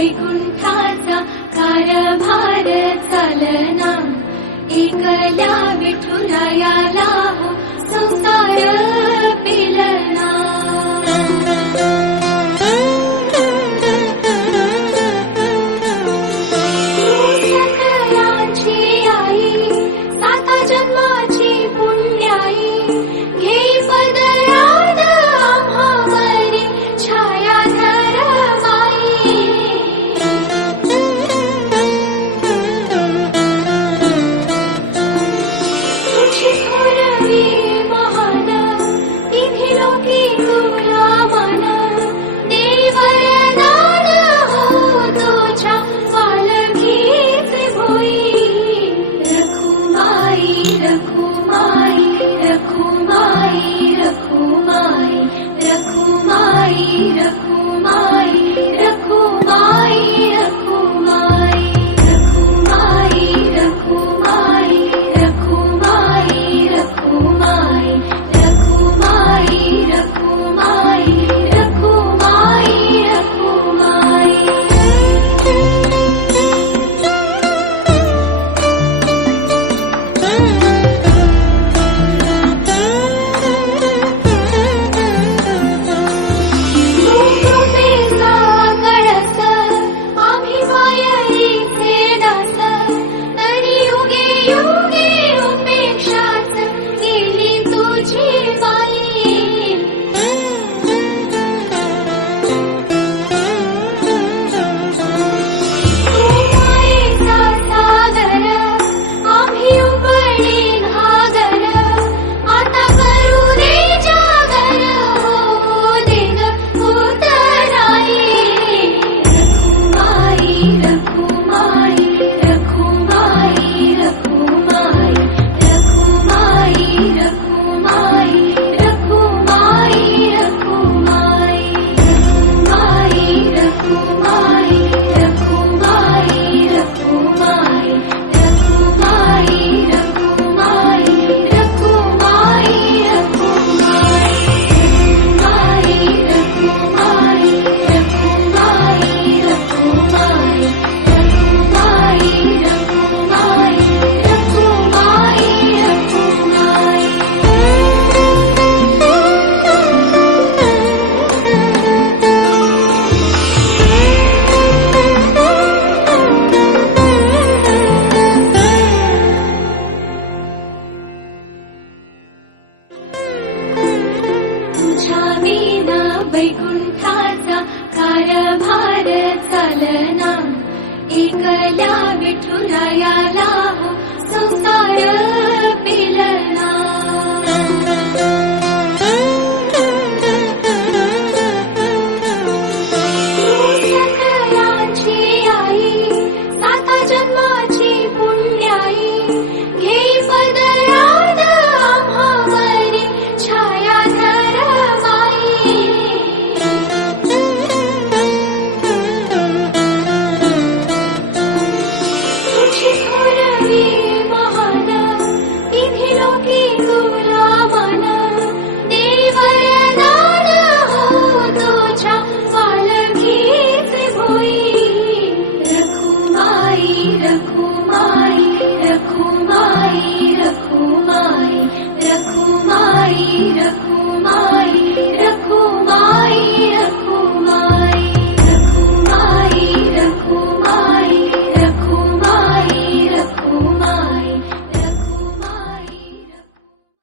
वैकुंठाचा कारभार चालना, एकल्या विठुरायाला हो संसार पेलना। सकलांची आई, साता जन्माची पुण्याई, घेई पदरात आम्हावरी छायाधर माई। तुझी थोरवी महान, तिन्ही लोकी तुला मान, देई वरदान हो तुझ्या पालखीचे भोई। रखुमाई रखुमाई रखुमाई रखुमाई रखुमाई रखुमाई रखुमाई रखुमाई रखुमाई रखुमाई रखुमाई रखुमाई रखुमाई रखुमाई रखुमाई रखुमाई। कृपेचा कळस आम्ही मायेचे दास, तरी युगे युगे उपेक्षाच केली तुझी बाई। तू मायेचा सागर, आम्ही उपडी घागर, आता करू रे जागर हो दे ग उतराई। रखुमाई रखुमाई रखुमाई रखुमाई रखुमाई रखुमाई रखुमाई रखुमाई रखुमाई रखुमाई रखुमाई रखुमाई रखुमाई रखुमाई रखुमाई तुझ्या विना वैकुंठाचा कारभार चालना, एकल्या विठुरायाला हो संसार पेलना। सकलांची आई, साता जन्माची पुण्याई, घेई पदरात आम्हावरी छायाधर माई। तुझी थोरवी महान, तिन्ही लोकी तुला मान, देई वरदान हो तुझ्या पालखीचे भोई। रखुमाई रखुमाई रखुमाई रखुमाई रखुमाई रखुमाई रखुमाई रखुमाई रखुमाई रखुमाई रखुमाई रखुमाई